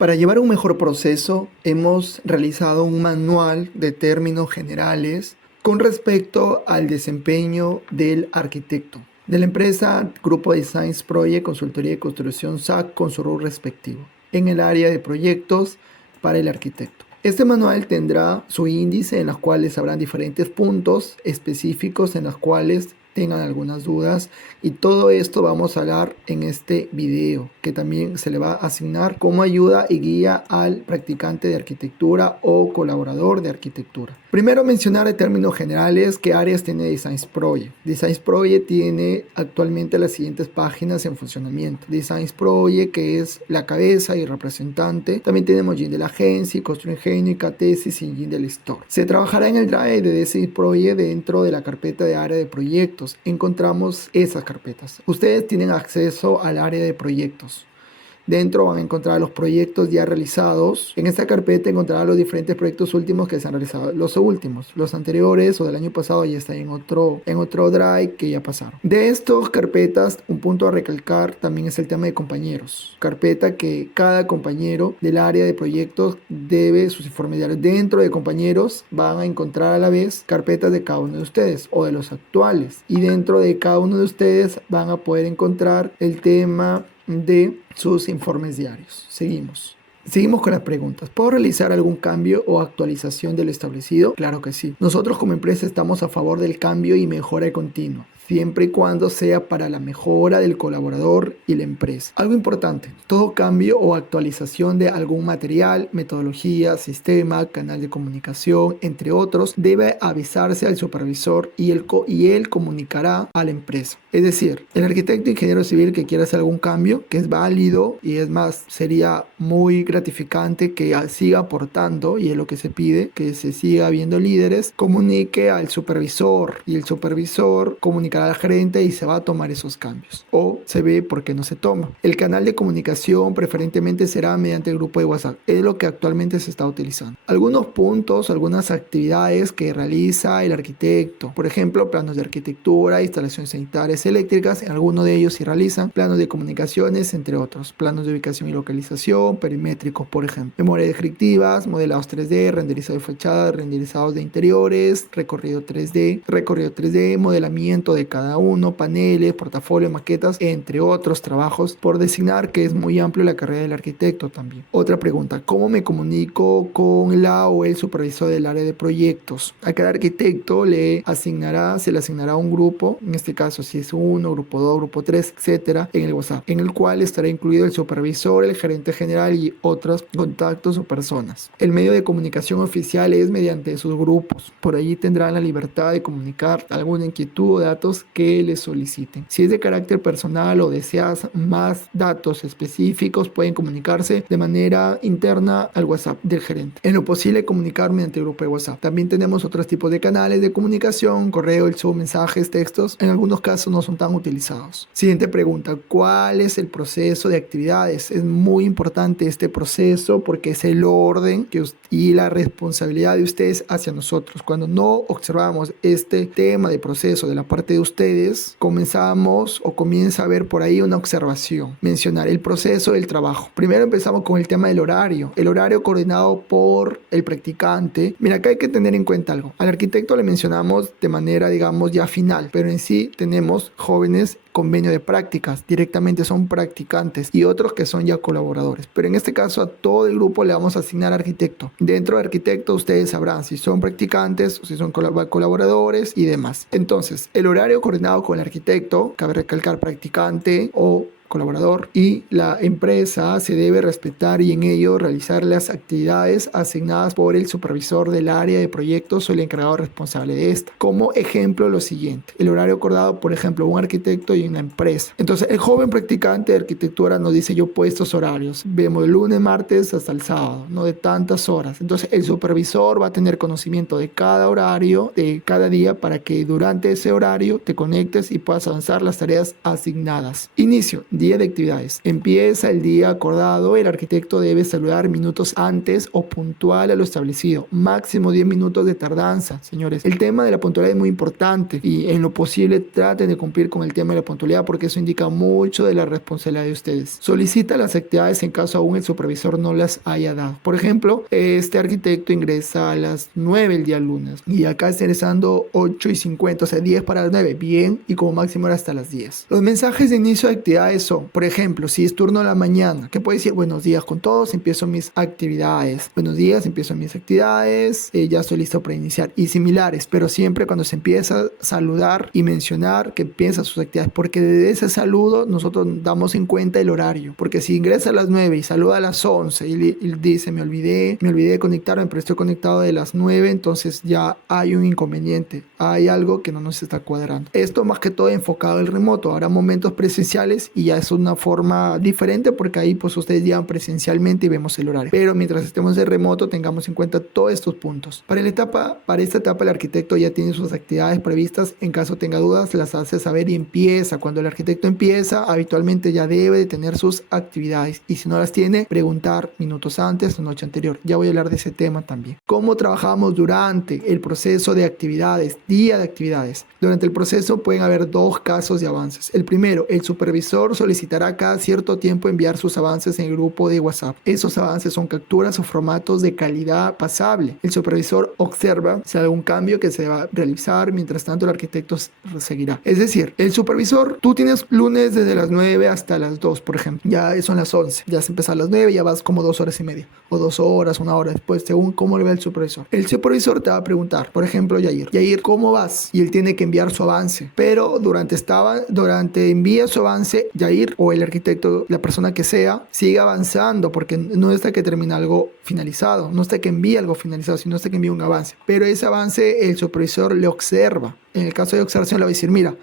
Para llevar un mejor proceso, hemos realizado un manual de términos generales con respecto al desempeño del arquitecto de la empresa Grupo Designs Project Consultoría de Construcción SAC con su rol respectivo en el área de proyectos para el arquitecto. Este manual tendrá su índice en los cuales habrán diferentes puntos específicos en los cuales tengan algunas dudas, y todo esto vamos a hablar en este video, que también se le va a asignar como ayuda y guía al practicante de arquitectura o colaborador de arquitectura. Primero, mencionar en términos generales qué áreas tiene Designs Project. Designs Project tiene actualmente las siguientes páginas en funcionamiento. Designs Project, que es la cabeza y representante. También tenemos Gin de la agencia, Constru Ingenio, Catesis y Gin del Store. Se trabajará en el Drive de Designs Project dentro de la carpeta de área de proyectos. Encontramos esas carpetas. Ustedes tienen acceso al área de proyectos. Dentro van a encontrar los proyectos ya realizados. En esta carpeta encontrarán los diferentes proyectos últimos que se han realizado. Los últimos, los anteriores o del año pasado ya están en otro Drive que ya pasaron. De estas carpetas, un punto a recalcar también es el tema de compañeros. Carpeta que cada compañero del área de proyectos debe sus informes diarios. Dentro de compañeros van a encontrar a la vez carpetas de cada uno de ustedes o de los actuales. Y dentro de cada uno de ustedes van a poder encontrar el tema de sus informes diarios. Seguimos con las preguntas. ¿Puedo realizar algún cambio o actualización de lo establecido? Claro que sí. Nosotros como empresa estamos a favor del cambio y mejora continua, siempre y cuando sea para la mejora del colaborador y la empresa. Algo importante, todo cambio o actualización de algún material, metodología, sistema, canal de comunicación, entre otros, debe avisarse al supervisor y él comunicará a la empresa. Es decir, el arquitecto ingeniero civil que quiera hacer algún cambio, que es válido y es más, sería muy gratificante que siga aportando, y es lo que se pide, que se siga viendo líderes, comunique al supervisor y el supervisor comunicará al gerente y se va a tomar esos cambios, o se ve por qué no se toma. El canal de comunicación preferentemente será mediante el grupo de WhatsApp, es lo que actualmente se está utilizando. Algunos puntos, algunas actividades que realiza el arquitecto, por ejemplo, planos de arquitectura, instalaciones sanitarias eléctricas, en alguno de ellos se realizan planos de comunicaciones, entre otros, planos de ubicación y localización, perimétricos, por ejemplo, memorias descriptivas, modelados 3D, renderizado de fachadas, renderizados de interiores, recorrido 3D, modelamiento de cada uno, paneles, portafolio, maquetas, entre otros trabajos, por designar, que es muy amplio la carrera del arquitecto también. Otra pregunta, ¿cómo me comunico con la o el supervisor del área de proyectos? A cada arquitecto se le asignará un grupo, en este caso si es uno, grupo 2, grupo 3, etcétera, en el WhatsApp, en el cual estará incluido el supervisor, el gerente general y otros contactos o personas. El medio de comunicación oficial es mediante sus grupos. Por allí tendrán la libertad de comunicar alguna inquietud o datos que les soliciten. Si es de carácter personal o deseas más datos específicos, pueden comunicarse de manera interna al WhatsApp del gerente. En lo posible, comunicar mediante el grupo de WhatsApp. También tenemos otros tipos de canales de comunicación, correo, el show, mensajes, textos. En algunos casos no son tan utilizados. Siguiente pregunta, ¿cuál es el proceso de actividades? Es muy importante este proceso porque es el orden y la responsabilidad de ustedes hacia nosotros. Cuando no observamos este tema de proceso de la parte de ustedes, comienza a haber por ahí una observación. Mencionar el proceso del trabajo. Primero empezamos con el tema del horario. El horario coordinado por el practicante. Mira, acá hay que tener en cuenta algo. Al arquitecto le mencionamos de manera, digamos, ya final, pero en sí tenemos jóvenes convenio de prácticas, directamente son practicantes, y otros que son ya colaboradores, pero en este caso a todo el grupo le vamos a asignar arquitecto. Dentro de arquitecto ustedes sabrán si son practicantes o si son colaboradores y demás. Entonces, el horario coordinado con el arquitecto, cabe recalcar practicante o colaborador, y la empresa se debe respetar y en ello realizar las actividades asignadas por el supervisor del área de proyectos o el encargado responsable de esta. Como ejemplo, lo siguiente: el horario acordado, por ejemplo, un arquitecto y una empresa. Entonces, el joven practicante de arquitectura nos dice: yo puedo estos horarios, vemos de lunes, martes hasta el sábado, no de tantas horas. Entonces, el supervisor va a tener conocimiento de cada horario, de cada día, para que durante ese horario te conectes y puedas avanzar las tareas asignadas. Inicio Día de actividades. Empieza el día acordado. El arquitecto debe saludar minutos antes o puntual a lo establecido. Máximo 10 minutos de tardanza, señores. El tema de la puntualidad es muy importante y en lo posible traten de cumplir con el tema de la puntualidad porque eso indica mucho de la responsabilidad de ustedes. Solicita las actividades en caso aún el supervisor no las haya dado. Por ejemplo, este arquitecto ingresa a las 9 el día lunes y acá está ingresando 8:50, o sea 10 para las 9. Bien, y como máximo era hasta las 10. Los mensajes de inicio de actividades son, por ejemplo, si es turno a la mañana, ¿qué puede decir? Buenos días con todos, empiezo mis actividades. Buenos días, empiezo mis actividades, ya estoy listo para iniciar. Y similares, pero siempre cuando se empieza a saludar y mencionar que empieza sus actividades, porque desde ese saludo nosotros damos en cuenta el horario. Porque si ingresa a las 9 y saluda a las 11 y dice me olvidé de conectarme, pero estoy conectado de las 9, entonces ya hay un inconveniente, hay algo que no nos está cuadrando. Esto más que todo enfocado al remoto. Habrá momentos presenciales y ya es una forma diferente porque ahí pues ustedes llegan presencialmente y vemos el horario. Pero mientras estemos de remoto tengamos en cuenta todos estos puntos. Para esta etapa el arquitecto ya tiene sus actividades previstas. En caso tenga dudas las hace saber y empieza. Cuando el arquitecto empieza habitualmente ya debe de tener sus actividades y si no las tiene preguntar minutos antes o noche anterior. Ya voy a hablar de ese tema también. ¿Cómo trabajamos durante el proceso de actividades? Día de actividades. Durante el proceso pueden haber dos casos de avances. El primero, el supervisor solicitará cada cierto tiempo enviar sus avances en el grupo de WhatsApp. Esos avances son capturas o formatos de calidad pasable. El supervisor observa si hay algún cambio que se va a realizar, mientras tanto el arquitecto seguirá. Es decir, el supervisor, tú tienes lunes desde las 9 hasta las 2, por ejemplo. Ya son las 11. Ya se empezó a las 9, ya vas como 2 horas y media. O 2 horas, 1 hora después, según cómo le va el supervisor. El supervisor te va a preguntar, por ejemplo, Yair, ¿cómo vas? Y él tiene que enviar su avance. Pero durante envía su avance, Yair o el arquitecto, la persona que sea, sigue avanzando porque no está que termina algo finalizado, no está que envíe algo finalizado, sino está que envíe un avance. Pero ese avance el supervisor le observa. En el caso de observación le va a decir, mira,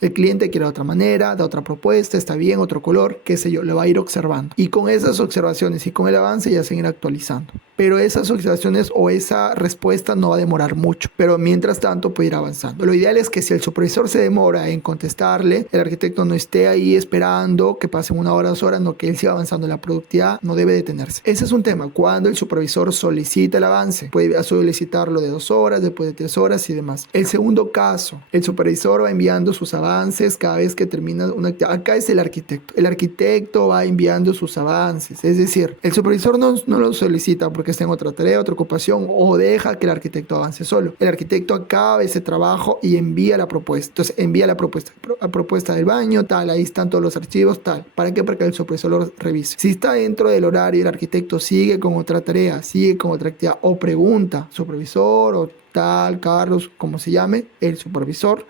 el cliente quiere de otra manera, da otra propuesta, está bien, otro color, qué sé yo, le va a ir observando. Y con esas observaciones y con el avance ya se irá actualizando. Pero esas observaciones o esa respuesta no va a demorar mucho. Pero mientras tanto puede ir avanzando. Lo ideal es que si el supervisor se demora en contestarle, el arquitecto no esté ahí esperando que pasen 1 hora, 2 horas, no, que él siga avanzando. La productividad no debe detenerse. Ese es un tema. Cuando el supervisor solicita el avance, puede solicitarlo de 2 horas, después de 3 horas y demás. El segundo caso, el supervisor va enviando sus avances cada vez que termina una actividad. Acá es el arquitecto. El arquitecto va enviando sus avances. Es decir, el supervisor no lo solicita porque está en otra tarea, otra ocupación o deja que el arquitecto avance solo. El arquitecto acaba ese trabajo y envía la propuesta. Entonces envía la propuesta del baño, tal, ahí están todos los archivos, tal. ¿Para qué? Para que el supervisor lo revise. Si está dentro del horario, el arquitecto sigue con otra tarea, sigue con otra actividad o pregunta, supervisor o tal, Carlos, como se llame, el supervisor.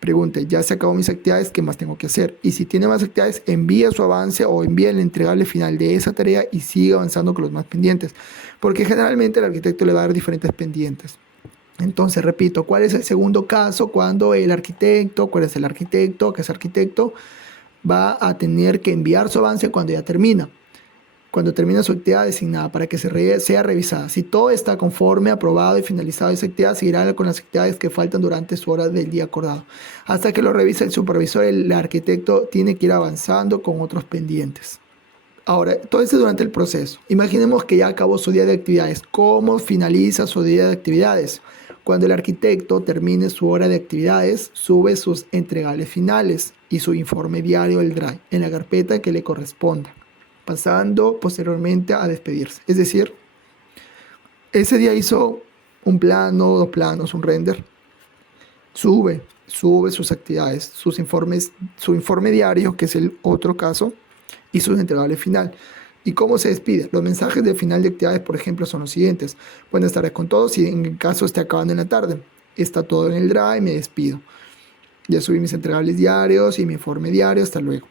Pregunte, ya se acabó mis actividades, ¿qué más tengo que hacer? Y si tiene más actividades, envía su avance o envía el entregable final de esa tarea y sigue avanzando con los más pendientes. Porque generalmente el arquitecto le va a dar diferentes pendientes. Entonces, repito, ¿cuál es el segundo caso? Cuando el arquitecto, ¿cuál es el arquitecto? Que ese arquitecto va a tener que enviar su avance cuando ya termina. Cuando termina su actividad designada para que sea revisada. Si todo está conforme, aprobado y finalizado esa actividad, seguirá con las actividades que faltan durante su hora del día acordado. Hasta que lo revise el supervisor, el arquitecto tiene que ir avanzando con otros pendientes. Ahora, todo esto durante el proceso. Imaginemos que ya acabó su día de actividades. ¿Cómo finaliza su día de actividades? Cuando el arquitecto termine su hora de actividades, sube sus entregables finales y su informe diario del Drive en la carpeta que le corresponda, pasando posteriormente a despedirse. Es decir, ese día hizo un plano, 2 planos, un render. Sube sus actividades, sus informes, su informe diario, que es el otro caso, y su entregable final. ¿Y cómo se despide? Los mensajes de final de actividades, por ejemplo, son los siguientes. Buenas tardes con todos, si en el caso esté acabando en la tarde. Está todo en el Drive, me despido. Ya subí mis entregables diarios y mi informe diario, hasta luego.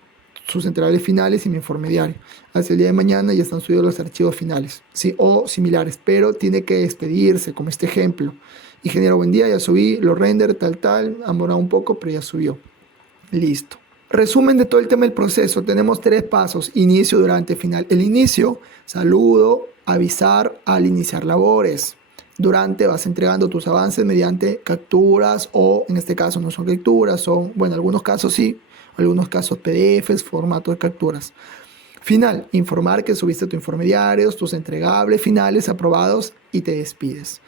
Sus entregables finales y mi informe diario. Hacia el día de mañana ya están subidos los archivos finales, ¿sí? O similares, pero tiene que despedirse, como este ejemplo. Ingeniero, buen día, ya subí los render, tal, han borrado un poco, pero ya subió. Listo. Resumen de todo el tema del proceso. Tenemos 3 pasos: inicio, durante, final. El inicio, saludo, avisar al iniciar labores. Durante, vas entregando tus avances mediante capturas, o en este caso no son capturas, son, bueno, en algunos casos sí, algunos casos PDFs, formato de capturas. Final, informar que subiste tu informe diario, tus entregables finales aprobados y te despides.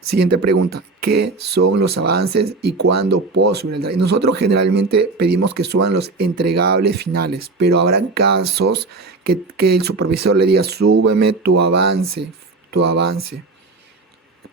Siguiente pregunta, ¿qué son los avances y cuándo puedo subir el Drive? Nosotros generalmente pedimos que suban los entregables finales, pero habrán casos que el supervisor le diga, súbeme tu avance,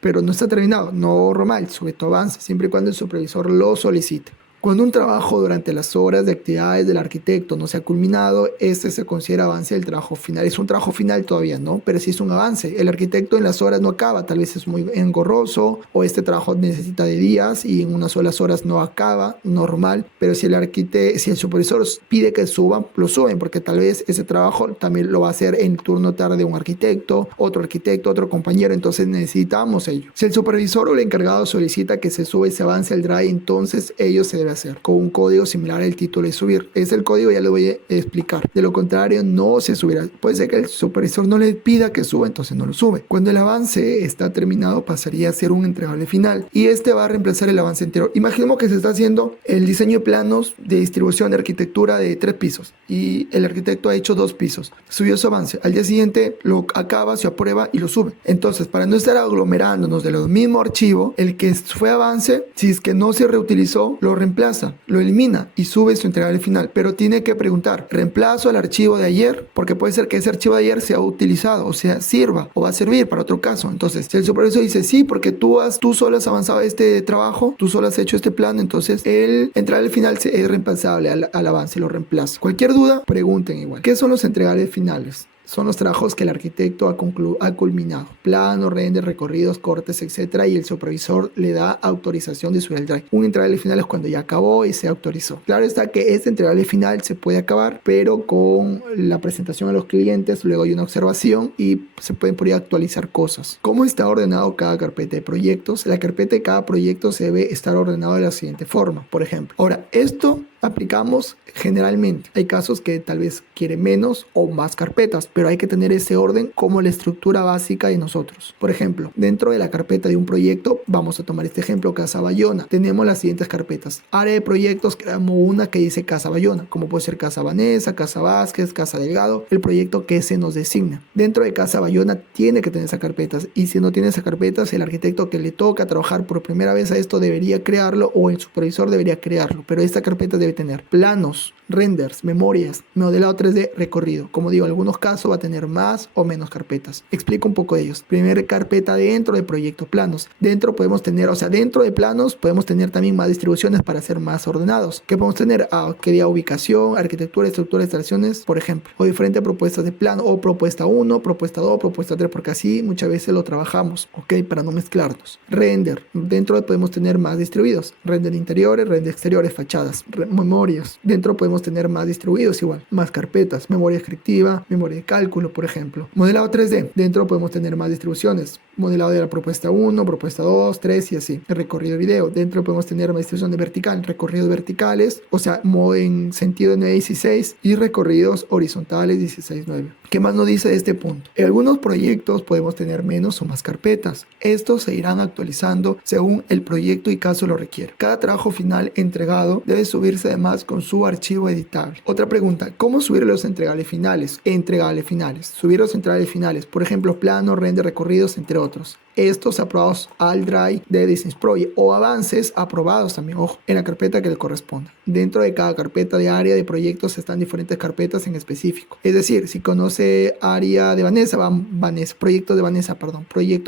pero no está terminado, no borro mal, sube tu avance, siempre y cuando el supervisor lo solicite. Cuando un trabajo durante las horas de actividades del arquitecto no se ha culminado, este se considera avance del trabajo final. Es un trabajo final todavía, ¿no? Pero sí es un avance. El arquitecto en las horas no acaba, tal vez es muy engorroso o este trabajo necesita de días y en unas solas horas no acaba, normal. Pero si el supervisor pide que suban, lo suben porque tal vez ese trabajo también lo va a hacer en turno tarde un arquitecto, otro compañero, entonces necesitamos ello. Si el supervisor o el encargado solicita que se suba ese avance al Drive, entonces ellos se debe hacer con un código similar al título de subir. Es el código, ya lo voy a explicar. De lo contrario, no se subirá. Puede ser que el supervisor no le pida que suba, entonces no lo sube. Cuando el avance está terminado, pasaría a ser un entregable final y este va a reemplazar el avance anterior. Imaginemos que se está haciendo el diseño de planos de distribución de arquitectura de 3 pisos y el arquitecto ha hecho 2 pisos. Subió su avance. Al día siguiente lo acaba, se aprueba y lo sube. Entonces, para no estar aglomerándonos de los mismos archivos, el que fue avance, si es que no se reutilizó, lo reemplaza, lo elimina y sube su entregable final, pero tiene que preguntar, ¿reemplazo el archivo de ayer? Porque puede ser que ese archivo de ayer sea utilizado, o sea, sirva o va a servir para otro caso. Entonces, si el supervisor dice, sí, porque tú solo has avanzado este trabajo, tú solo has hecho este plan, entonces el entregable final es reemplazable al avance, lo reemplaza. Cualquier duda, pregunten igual. ¿Qué son los entregables finales? Son los trabajos que el arquitecto ha culminado. Plano, render, recorridos, cortes, etc. Y el supervisor le da autorización de subir el Drive. Un entregable final es cuando ya acabó y se autorizó. Claro está que este entregable final se puede acabar, pero con la presentación a los clientes, luego hay una observación y se pueden por ahí actualizar cosas. ¿Cómo está ordenado cada carpeta de proyectos? La carpeta de cada proyecto se debe estar ordenado de la siguiente forma, por ejemplo. Ahora, esto aplicamos generalmente. Hay casos que tal vez quieren menos o más carpetas, pero hay que tener ese orden como la estructura básica de nosotros. Por ejemplo, dentro de la carpeta de un proyecto, vamos a tomar este ejemplo, Casa Bayona. Tenemos las siguientes carpetas. Área de proyectos, creamos una que dice Casa Bayona, como puede ser Casa Vanessa, Casa Vázquez, Casa Delgado, el proyecto que se nos designa. Dentro de Casa Bayona tiene que tener esas carpetas y si no tiene esas carpetas, el arquitecto que le toca trabajar por primera vez a esto debería crearlo o el supervisor debería crearlo, pero esta carpeta debe tener planos, renders, memorias, modelado 3D, recorrido. Como digo, en algunos casos va a tener más o menos carpetas. Explico un poco de ellos. Primera carpeta dentro de proyecto planos. Dentro de planos podemos tener también más distribuciones para ser más ordenados. ¿Qué podemos tener? Quería ubicación, arquitectura, estructura, instalaciones, por ejemplo. O diferentes propuestas de plano, o propuesta 1, propuesta 2, propuesta 3, porque así muchas veces lo trabajamos, ¿ok? Para no mezclarnos. Render. Dentro podemos tener más distribuidos. Render interiores, render exteriores, fachadas. Memorias. Dentro podemos tener más distribuidos igual, más carpetas, memoria descriptiva, memoria de cálculo, por ejemplo. Modelado 3D, dentro podemos tener más distribuciones, modelado de la propuesta 1, propuesta 2, 3 y así. El recorrido de video, dentro podemos tener más distribución de vertical, recorridos verticales, o sea, en sentido de 9-16 y recorridos horizontales 16-9. ¿Qué más nos dice de este punto? En algunos proyectos podemos tener menos o más carpetas. Estos se irán actualizando según el proyecto y caso lo requiere. Cada trabajo final entregado debe subirse además con su archivo editable. Otra pregunta, ¿cómo subir los entregables finales? Subir los entregables finales, por ejemplo, plano, render, recorridos, entre otros. Estos aprobados al Drive de Design Project o avances aprobados también, ojo, en la carpeta que le corresponda. Dentro de cada carpeta de área de proyectos están diferentes carpetas en específico. Es decir, si conoce área de Vanessa, va Vanessa, proyecto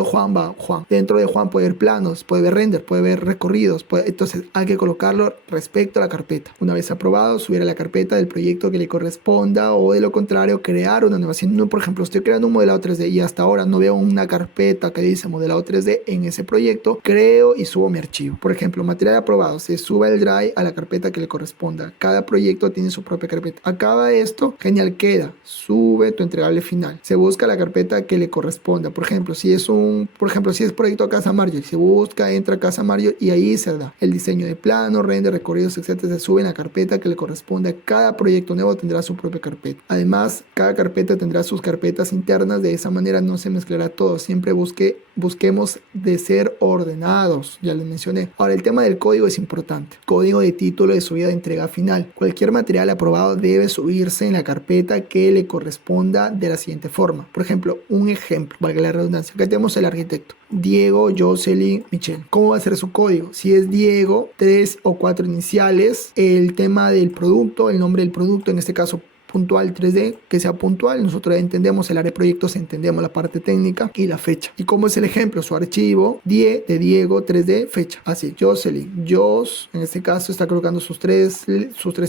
Juan, va Juan. Dentro de Juan puede ver planos, puede ver render, puede ver recorridos, entonces hay que colocarlo respecto a la carpeta. Una vez aprobado, subir a la carpeta del proyecto que le corresponda o de lo contrario, crear una nueva. Si no, por ejemplo, estoy creando un modelado 3D y hasta ahora no veo una carpeta que dice modelado 3D en ese proyecto, creo y subo mi archivo. Por ejemplo, material aprobado, se sube el Drive a la carpeta que le corresponda. Cada proyecto tiene su propia carpeta. Acaba esto, genial, queda. Sube tu entregable final. Se busca la carpeta que le corresponda. Por ejemplo, si es proyecto a Casa Marjorie, se busca, entra a Casa Marjorie y ahí se da el diseño de plano, render, recorridos, etcétera. Se sube en la carpeta que le corresponde. Cada proyecto nuevo tendrá su propia carpeta. Además, cada carpeta tendrá sus carpetas internas. De esa manera no se mezclará todo. Siempre busque busquemos de ser ordenados, ya lo mencioné. Ahora, el tema del código es importante. Código de título de subida de entrega final. Cualquier material aprobado debe subirse en la carpeta que le corresponda de la siguiente forma. Por ejemplo, un ejemplo, valga la redundancia. Acá tenemos el arquitecto. Diego, Jocelyn, Michelle. ¿Cómo va a ser su código? Si es Diego, 3 o 4 iniciales, el tema del producto, el nombre del producto, en este caso puntual 3D, que sea puntual. Nosotros entendemos el área de proyectos, entendemos la parte técnica y la fecha. ¿Y cómo es el ejemplo? Su archivo, die de Diego, 3D, fecha. Así, Jocelyn, Jos, en este caso está colocando sus tres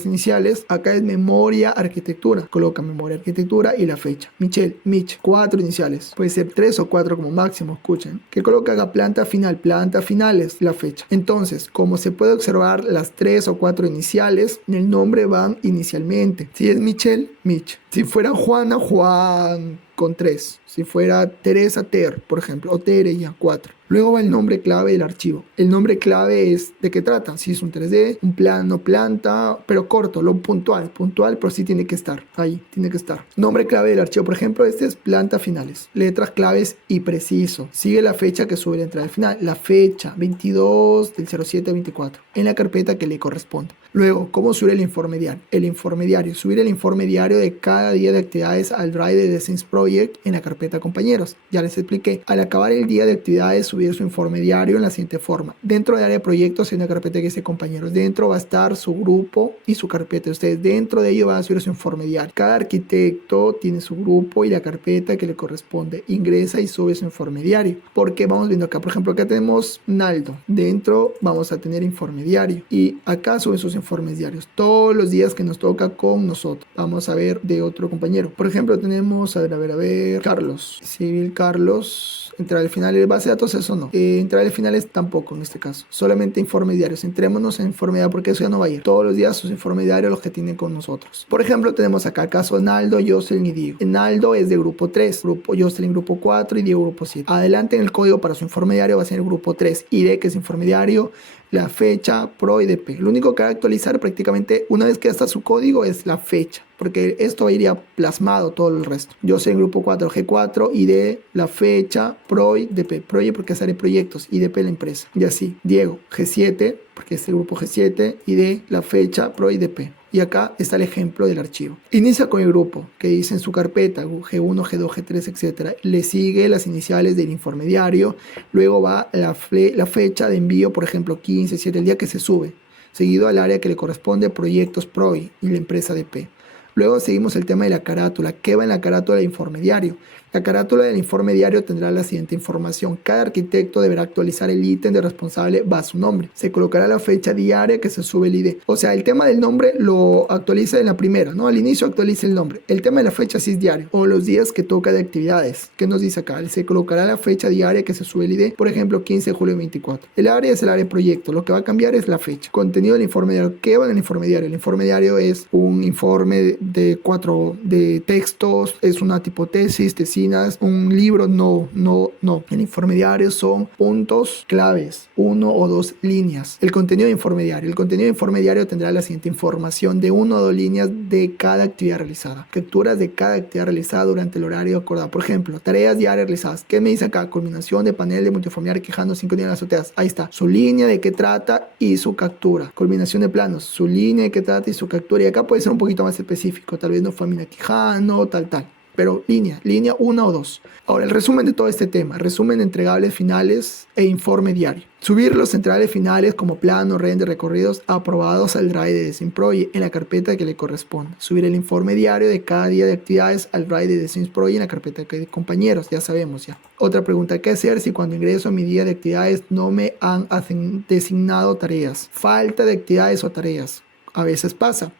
iniciales. Acá es memoria, arquitectura. Coloca memoria, arquitectura y la fecha. Michelle, Mich, 4 iniciales. Puede ser 3 o 4 como máximo, escuchen. Que coloca acá planta final, planta finales, la fecha. Entonces, como se puede observar, las 3 o 4 iniciales en el nombre van inicialmente. Si es Michelle, Mich. Si fuera Juana, Juan con 3. Si fuera Teresa, Ter, por ejemplo, o Tereya, 4. Luego va el nombre clave del archivo. El nombre clave es de qué trata. Si es un 3D, un plano, planta, pero corto, lo puntual, pero sí tiene que estar ahí, tiene que estar. Nombre clave del archivo, por ejemplo, este es planta finales. Letras claves y preciso. Sigue la fecha que sube la entrada al final. La fecha, 22 del 07-24, en la carpeta que le corresponde. Luego, ¿cómo subir el informe diario? El informe diario. Subir el informe diario de cada día de actividades al Drive de The Science Project en la carpeta compañeros. Ya les expliqué. Al acabar el día de actividades, subir su informe diario en la siguiente forma. Dentro del área de proyectos hay una carpeta que dice compañeros. Dentro va a estar su grupo y su carpeta. Ustedes dentro de ello van a subir su informe diario. Cada arquitecto tiene su grupo y la carpeta que le corresponde. Ingresa y sube su informe diario. Porque vamos viendo acá, por ejemplo, acá tenemos Naldo. Dentro vamos a tener informe diario. Y acá suben sus informes diarios. Todos los días que nos toca con nosotros. Vamos a ver de otro compañero. Por ejemplo, tenemos, a ver, Carlos. Civil Carlos. Entrar al final de base de datos, eso no. Entrar al final es tampoco en este caso. Solamente informes diarios. Centrémonos en informe diario porque eso ya no va a ir. Todos los días sus informes diarios los que tienen con nosotros. Por ejemplo, tenemos acá el caso de Naldo, Jocelyn y Diego. Naldo es de grupo 3, Jocelyn grupo 4 y Diego grupo 7. Adelante en el código para su informe diario va a ser el grupo 3. ID, que es informe diario, la fecha, pro y DP. Lo único que va a actualizar prácticamente una vez que ya está su código es la fecha, porque esto iría plasmado todo el resto. Yo soy en grupo 4, G4, ID, la fecha, pro y DP. Proye porque es área de proyectos, y DP la empresa. Y así, Diego, G7, porque es el grupo G7, ID, la fecha, pro y DP. Y acá está el ejemplo del archivo. Inicia con el grupo que dice en su carpeta G1, G2, G3, etc. Le sigue las iniciales del informe diario. Luego va la fecha de envío, por ejemplo, 15, 7, el día que se sube. Seguido al área que le corresponde, proyectos PROI y la empresa DP. Luego seguimos el tema de la carátula. ¿Qué va en la carátula del informe diario? La carátula del informe diario tendrá la siguiente información. Cada arquitecto deberá actualizar el ítem de responsable va a su nombre. Se colocará la fecha diaria que se sube el ID. O sea, el tema del nombre lo actualiza en la primera, ¿no? Al inicio actualiza el nombre. El tema de la fecha sí es diario. O los días que toca de actividades. ¿Qué nos dice acá? Se colocará la fecha diaria que se sube el ID. Por ejemplo, 15 de julio 24. El área es el área de proyecto. Lo que va a cambiar es la fecha. Contenido del informe diario. ¿Qué va en el informe diario? El informe diario es un informe de 4 de textos. Es una tipo tesis, un libro, no. El informe diario son puntos claves, 1 o 2 líneas. El contenido de informe diario. El contenido de informe diario tendrá la siguiente información de 1 o 2 líneas de cada actividad realizada. Capturas de cada actividad realizada durante el horario acordado. Por ejemplo, tareas diarias realizadas. ¿Qué me dice acá? Culminación de panel de multifamiliar quejando 5 días en las azoteas. Ahí está. Su línea de qué trata y su captura. Culminación de planos. Su línea de qué trata y su captura. Y acá puede ser un poquito más específico. Tal vez no familia quejando, tal. Pero línea 1 o 2. Ahora, el resumen de todo este tema. Resumen de entregables finales e informe diario. Subir los entregables finales como plano, render, recorridos aprobados al Drive de The Science Project en la carpeta que le corresponde. Subir el informe diario de cada día de actividades al Drive de The Science Project en la carpeta de compañeros. Ya sabemos ya. Otra pregunta, ¿qué hacer si cuando ingreso a mi día de actividades no me han designado tareas? Falta de actividades o tareas. A veces pasa.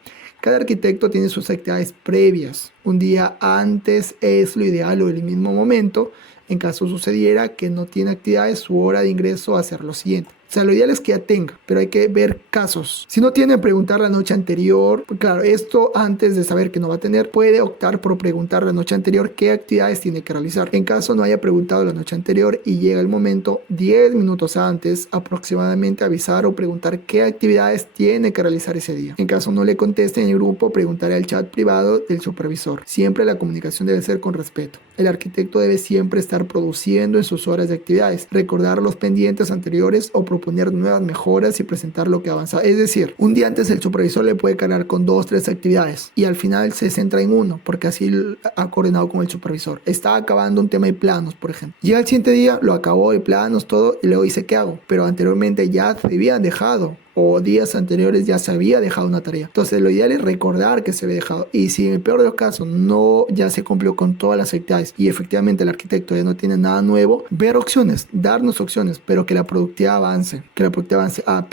Cada arquitecto tiene sus actividades previas. Un día antes es lo ideal o el mismo momento. En caso sucediera que no tiene actividades, su hora de ingreso va a ser lo siguiente. O sea, lo ideal es que ya tenga, pero hay que ver casos. Si no tiene, preguntar la noche anterior. Pues claro, esto antes de saber que no va a tener, puede optar por preguntar la noche anterior qué actividades tiene que realizar. En caso no haya preguntado la noche anterior y llega el momento, 10 minutos antes aproximadamente, avisar o preguntar qué actividades tiene que realizar ese día. En caso no le conteste en el grupo, preguntaré al chat privado del supervisor. Siempre la comunicación debe ser con respeto. El arquitecto debe siempre estar estar produciendo en sus horas de actividades, recordar los pendientes anteriores o proponer nuevas mejoras y presentar lo que ha avanzado. Es decir, un día antes el supervisor le puede cargar con 2, 3 actividades y al final se centra en uno porque así ha coordinado con el supervisor. Está acabando un tema de planos, por ejemplo. Llega el siguiente día, lo acabó de planos, todo, y luego dice, ¿qué hago? Pero anteriormente ya se habían dejado, o días anteriores ya se había dejado una tarea. Entonces lo ideal es recordar que se había dejado, y si en el peor de los casos no ya se cumplió con todas las actividades y efectivamente el arquitecto ya no tiene nada nuevo, ver opciones, darnos opciones, pero que la productividad avance,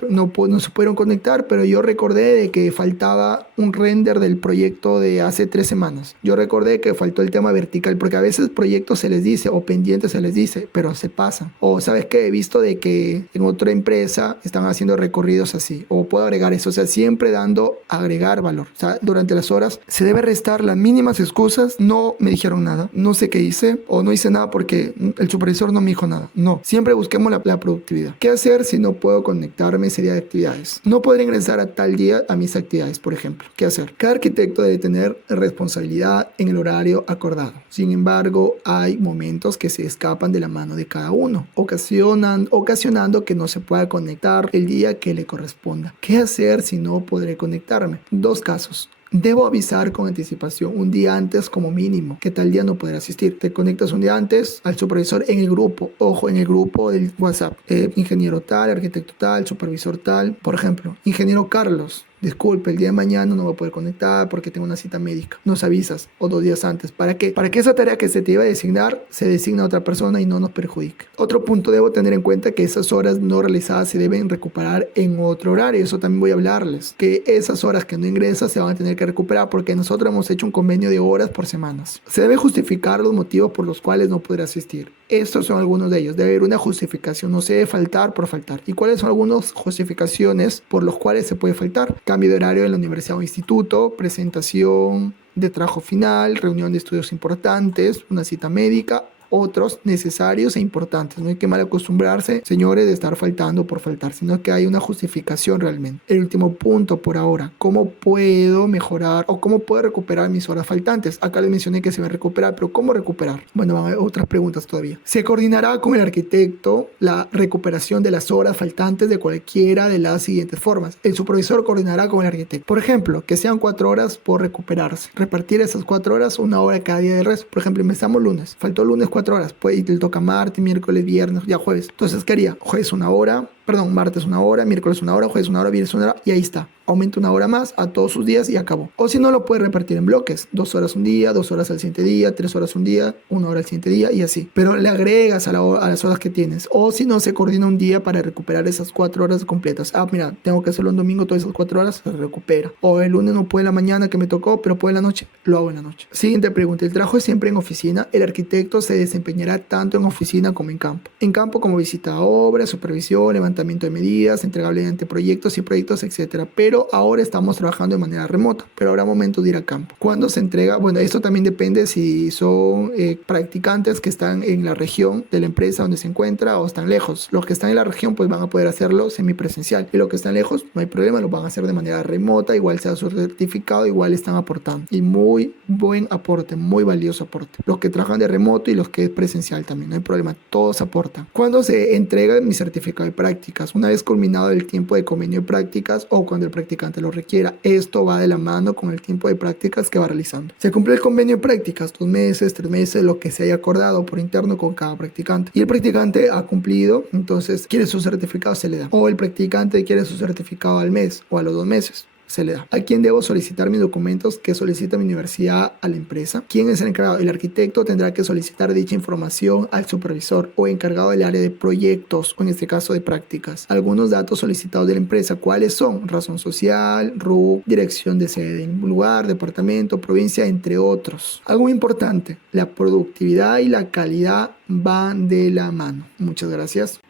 no se pudieron conectar, pero yo recordé de que faltaba un render del proyecto de hace 3 semanas, yo recordé que faltó el tema vertical, porque a veces proyectos se les dice o pendientes se les dice, pero se pasan, o sabes que he visto de que en otra empresa están haciendo recorridos así, o puedo agregar eso, o sea, siempre agregar valor. O sea, durante las horas se debe restar las mínimas excusas, no me dijeron nada, no sé qué hice, o no hice nada porque el supervisor no me dijo nada. No, siempre busquemos la productividad. ¿Qué hacer si no puedo conectarme ese día de actividades? No podré ingresar a tal día a mis actividades, por ejemplo. ¿Qué hacer? Cada arquitecto debe tener responsabilidad en el horario acordado. Sin embargo, hay momentos que se escapan de la mano de cada uno, ocasionando que no se pueda conectar el día que le corresponda. ¿Qué hacer si no podré conectarme? 2 casos. Debo avisar con anticipación un día antes como mínimo que tal día no podré asistir. Te conectas un día antes al supervisor en el grupo. Ojo, en el grupo del WhatsApp. Ingeniero tal, arquitecto tal, supervisor tal. Por ejemplo, ingeniero Carlos. Disculpe, el día de mañana no voy a poder conectar porque tengo una cita médica. Nos avisas o 2 días antes. ¿Para qué? Para que esa tarea que se te iba a designar se designe a otra persona y no nos perjudique. Otro punto, debo tener en cuenta que esas horas no realizadas se deben recuperar en otro horario. Eso también voy a hablarles. Que esas horas que no ingresas se van a tener que recuperar porque nosotros hemos hecho un convenio de horas por semanas. Se debe justificar los motivos por los cuales no podré asistir. Estos son algunos de ellos. Debe haber una justificación. No se debe faltar por faltar. ¿Y cuáles son algunas justificaciones por los cuales se puede faltar? Cambio de horario en la universidad o instituto, presentación de trabajo final, reunión de estudios importantes, una cita médica, otros necesarios e importantes. No hay que mal acostumbrarse, señores, de estar faltando por faltar, sino que hay una justificación realmente. El último punto por ahora, ¿cómo puedo mejorar o cómo puedo recuperar mis horas faltantes? Acá les mencioné que se va a recuperar, pero ¿cómo recuperar? Bueno, van a haber otras preguntas todavía. Se coordinará con el arquitecto la recuperación de las horas faltantes de cualquiera de las siguientes formas. El supervisor coordinará con el arquitecto. Por ejemplo, que sean 4 horas por recuperarse. Repartir esas 4 horas, 1 hora cada día del resto. Por ejemplo, empezamos lunes. Faltó lunes 4 horas. Pues, y te toca martes, miércoles, viernes, ya jueves. Entonces, ¿qué haría? Jueves 1 hora. Martes 1 hora, miércoles 1 hora, jueves 1 hora, viernes 1 hora, y ahí está. Aumenta 1 hora más a todos sus días y acabó. O si no, lo puedes repartir en bloques. 2 horas un día, 2 horas al siguiente día, 3 horas un día, 1 hora al siguiente día y así. Pero le agregas a las horas que tienes. O si no, se coordina un día para recuperar esas 4 horas completas. Ah, mira, tengo que hacerlo un domingo, todas esas 4 horas, se recupera. O el lunes no puede en la mañana que me tocó, pero puede en la noche, lo hago en la noche. Siguiente pregunta. ¿El trabajo es siempre en oficina? El arquitecto se desempeñará tanto en oficina como en campo. En campo como visita a obras, supervisión, levantamiento de medidas, entregable ante proyectos y proyectos, etcétera. Pero ahora estamos trabajando de manera remota, pero habrá momentos de ir a campo. ¿Cuándo se entrega? Bueno, esto también depende si son practicantes que están en la región de la empresa donde se encuentra o están lejos. Los que están en la región pues van a poder hacerlo semipresencial y los que están lejos no hay problema, lo van a hacer de manera remota, igual sea su certificado, igual están aportando. Y muy buen aporte, muy valioso aporte. Los que trabajan de remoto y los que es presencial también, no hay problema, todos aportan. ¿Cuándo se entrega mi certificado de prácticas? Una vez culminado el tiempo de convenio de prácticas o cuando el practicante lo requiera. Esto va de la mano con el tiempo de prácticas que va realizando. Se cumple el convenio de prácticas, 2 meses, 3 meses, lo que se haya acordado por interno con cada practicante. Y el practicante ha cumplido, entonces quiere su certificado, se le da. O el practicante quiere su certificado al mes o a los 2 meses. Se le da. ¿A quién debo solicitar mis documentos que solicita mi universidad a la empresa? ¿Quién es el encargado? El arquitecto tendrá que solicitar dicha información al supervisor o encargado del área de proyectos, o en este caso de prácticas. Algunos datos solicitados de la empresa, ¿cuáles son? Razón social, RUC, dirección de sede, lugar, departamento, provincia, entre otros. Algo importante, la productividad y la calidad van de la mano. Muchas gracias.